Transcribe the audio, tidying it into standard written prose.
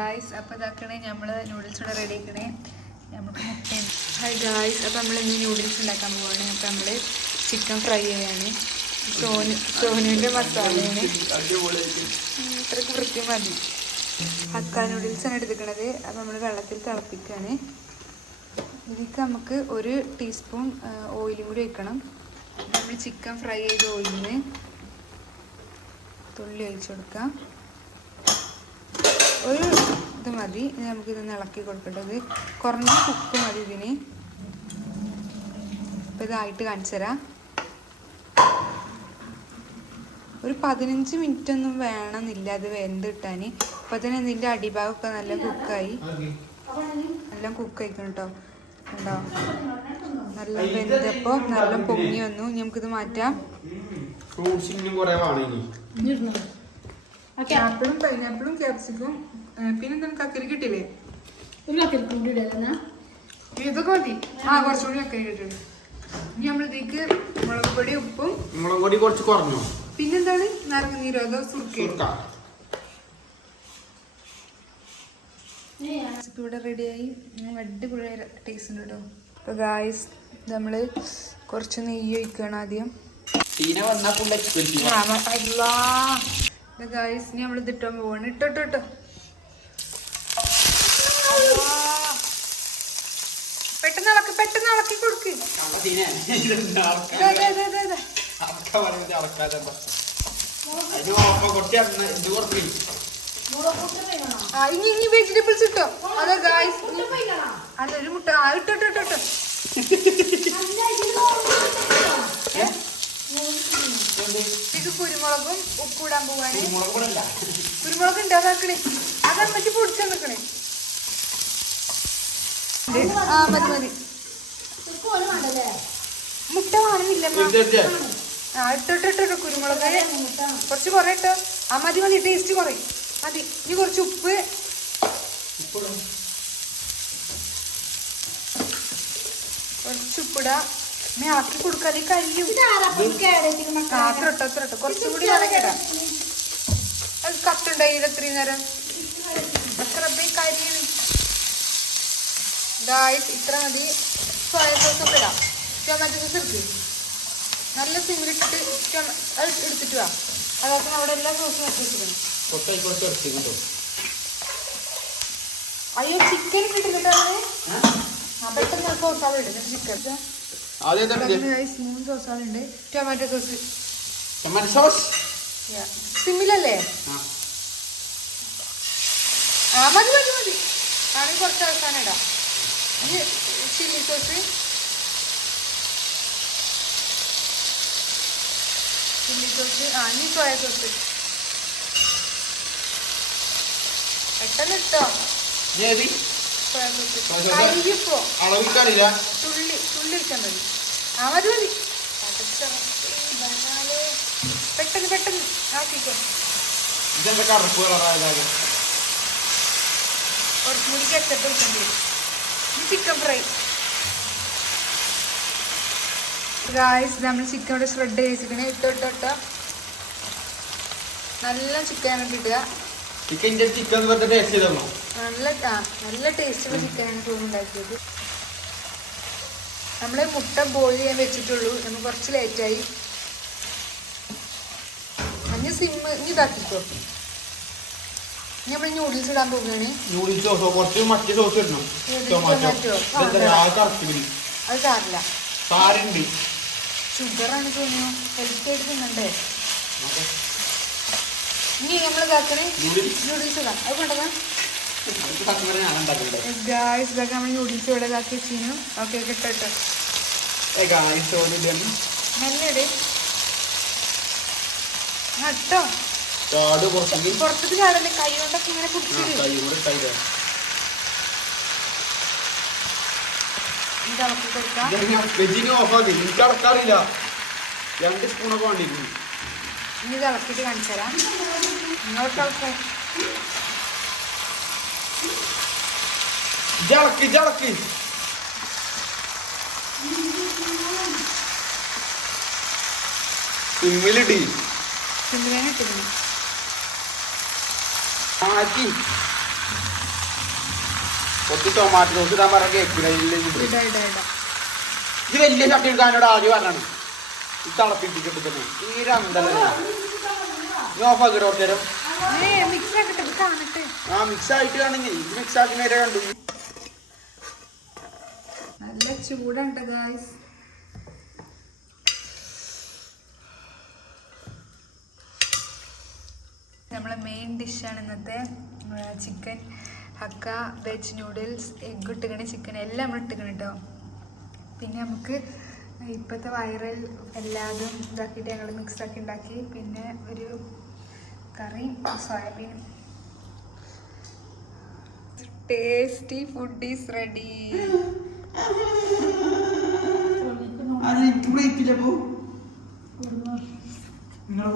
Guys അപ്പോൾ ഇതാക്കണേ നമ്മൾ noodles ഇവിടെ റെഡി ആക്കണേ നമുക്ക് മുട്ടയും. ഹായ് ഗായ്സ് അപ്പോൾ നമ്മൾ ഇന്ന് നൂഡിൽസ് ഉണ്ടാക്കാൻ പോവാണ്. അപ്പോൾ നമ്മൾ ചിക്കൻ ഫ്രൈ ചെയ്യാണ്. സോനുവിൻ്റെ മസാലയാണ്. ഇത്രയ്ക്ക് വൃത്തി മതി. ഹക്ക നൂഡിൽസാണ് എടുത്തിരിക്കണത്. അപ്പോൾ നമ്മൾ വെള്ളത്തിൽ തിളപ്പിക്കുകയാണ്. ഇതിലേക്ക് നമുക്ക് 1 ടീസ്പൂൺ ഓയിലും കൂടി ഒഴിക്കണം. നമ്മൾ ചിക്കൻ ഫ്രൈ ചെയ്ത ഓയിലിന് തുള്ളി ഒഴിച്ചു കൊടുക്കാം. ഒരു ഇത് മതി. നമുക്കിതൊന്ന് ഇളക്കി കൊടുക്കേണ്ടത്. കുറഞ്ഞ ഉപ്പ് മതി ഇതിന്. ഇപ്പം ഇതായിട്ട് കാണിച്ചു തരാം. ഒരു 15 മിനിറ്റ് ഒന്നും വേണമെന്നില്ല അത് വെന്ത് കിട്ടാൻ. അപ്പം തന്നെ ഇതിൻ്റെ അടിഭാഗമൊക്കെ നല്ല കുക്കായി, നല്ല കുക്കായിക്കണം കേട്ടോ. ഉണ്ടോ, നല്ല വെന്തപ്പോൾ നല്ല പൊങ്ങി വന്നു. നമുക്കിത് മാറ്റാം. ആപ്പിളും പൈനാപ്പിളും ക്യാപ്സിക്കും പിന്നെ എന്താണ് കക്കരി കിട്ടില്ലേ, ഇതൊക്കെ മതി. കുറച്ചുകൂടി കക്കരി കിട്ടും. ഇനി നമ്മളിതേക്ക് മുളക് പൊടി, ഉപ്പും മുളക് പൊടി കുറച്ച് കുറഞ്ഞു. പിന്നെന്താണ് നാരങ്ങനീരോ അതോ സുർക്ക. ഇവിടെ റെഡിയായി. അടിപൊളി ടേസ്റ്റ് ഉണ്ട് കേട്ടോ. അപ്പോൾ ഗായ്സ് നമ്മൾ കുറച്ച് നെയ്യ് ഒഴിക്കണം ആദ്യം. ഗായ്സ് ഇനി നമ്മൾ ഇതിട്ടോ പോവാണ്. ഇട്ടോ പെട്ടെന്ന് ഇളക്കി കൊടുക്ക്. ഇനി വെജിറ്റബിൾസ് ഇട്ടോ. അതോ ഗായ്സ് അല്ല ഒരു മുട്ട ഇട്ടോ. ഇത് കുരുമുളകും ഉപ്പ് ഇടാൻ പോവാണ്. കുരുമുളക് ഉണ്ട് അതാക്കണേ. അതമ്മച്ച് പൊടിച്ചാൽ നിൽക്കണേ. മതി. മുട്ട വേണമെന്നില്ല. ഇട്ടോ കുരുമുളക് കുറച്ച് കുറേ ഇട്ടോ. മതി ടേസ്റ്റ് കുറയും. മതി. ഇനി കുറച്ച് ഉപ്പ്, കുറച്ച് ഉപ്പിടാ. ഇളക്കി കൊടുക്കാതെ കരിയും. അത്ര കുറച്ചുകൂടി ഇളക്കിടാം. അത് കത്തുണ്ടായി ഇത്രയും നേരം. അത്ര കരിയാണ് ഗായ്സ്. ഇത്ര മതി. സോയ സോസ് ഒക്കെ ഇടാം. ടൊമാറ്റോ സോസ് എടുക്ക്. നല്ല സിമ്മിലിട്ടിട്ട് അത് എടുത്തിട്ട് വാ. അതാക്കും അവിടെ എല്ലാ സോസും വെച്ചിട്ടുണ്ട്. അയ്യോ ചിക്കൻ ഇട്ടിട്ട് പെട്ടെന്ന് സോസാൾ ഇടും. ചിക്കൻ 3 സോസാളുണ്ട്. ടൊമാറ്റോ സോസ് സിമ്മിലല്ലേ? മതി. ആണെങ്കിൽ കുറച്ച് അവസാനം ഇടാം. ഇനി ചില്ലി സോസ്, ഇനി സോയ സോസ്. പെട്ടെന്ന് ഇട്ടോ. സോയ സോസ് അരിയിപ്പോ തുള്ളി വെച്ചാൽ മതി. മതി. പെട്ടെന്ന് ആക്കിക്കോ. കുറച്ചുകൂടി കെച്ചപ്പ് വെക്കേണ്ടി വരും. Chicken fry guys. നമ്മൾ ചിക്കൻ ഇവിടെ ഷ്രെഡ് ചെയ്തിരിക്കണേ. ഇട്ടോ. നല്ല ചിക്കനാണ് കിട്ടുക. നല്ല ടേസ്റ്റുള്ള ചിക്കനാണ് തോന്നുന്നുണ്ടാക്കിയത്. നമ്മൾ മുട്ട ബോയിൽ ചെയ്യാൻ വെച്ചിട്ടുള്ളൂ. നമ്മൾ കുറച്ച് ലേറ്റായി. ഇനി സിമ്മ് ഇനി ഇതാക്കിക്കോ. നമ്മൾ നൂഡിൽസ് ഇടാൻ പോവുകയാണ്. അത് സാരില്ല. ഷുഗറാണ് തോന്നുന്നു. ഹെൽത്തി ആയിട്ട് തിന്നണ്ടേ. ഇനി നമ്മൾ ഇതാക്കണേ നൂഡിൽസ് ഇടാം. അത് കൊണ്ടുവന്നാ ഗായ്സ്. ഇതൊക്കെ നമ്മൾ നൂഡിൽസ് ഇവിടെ ഇതാക്കി വെച്ചിരുന്നു. ഓക്കെ ഇട്ടോ. നല്ലിട്. ഇട്ടോ. പുറത്തേക്ക് ചാടല്ലേ. കൈ കൊണ്ടൊക്കെ ഇങ്ങനെ പിടിച്ചിട്ട് ഇളക്കി കൊടുക്കാം. 2 സ്പൂണൊക്കെ വേണ്ടിയിരുന്നു. ഇനി ഇത് ഇളക്കിയിട്ട് കാണിച്ചു തരാം. നിങ്ങൾക്ക് ഇളക്കാം. ജളക്കി സിമ്മിലിട്ടി സിമ്മിലാണ് ഇട്ടിരുന്നു. ആക്കി കുറച്ച് ടൊമാറ്റോ സോസ് ഇടാൻ പറഞ്ഞ കേക്കില്ല ഇടാ ഇടാ ഇടാ. ഇത് വലിയ ചട്ടി എടുക്കാനോട് ആദ്യം പറഞ്ഞാണ് ഇത് തിളപ്പിച്ചിട്ട് തന്നെ തീരെ അന്തല്ലേ ഓഫാക്കിട്ട് കുറച്ചു നേരം മിക്സ് ആക്കട്ടെ ഇത് കാണട്ടെ. ആ മിക്സ് ആയിട്ട് വേണമെങ്കിൽ ഇത് മിക്സ് ആക്കി നേരെ കണ്ടു. നല്ല ചൂടുണ്ട് ഗായ്സ്. നമ്മളെ മെയിൻ ഡിഷാണ് ഇന്നത്തെ chicken hakka veg noodles. Egg ഇട്ടുകണ ചിക്കൻ എല്ലാം നമ്മൾ ഇട്ടുകണ കേട്ടോ. പിന്നെ നമുക്ക് ഇപ്പോഴത്തെ വൈറൽ എല്ലാതും ഇതാക്കിയിട്ട് ഞങ്ങൾ മിക്സാക്കി ഉണ്ടാക്കി. പിന്നെ ഒരു കറി soybean. Tasty food is ready. നിങ്ങളെ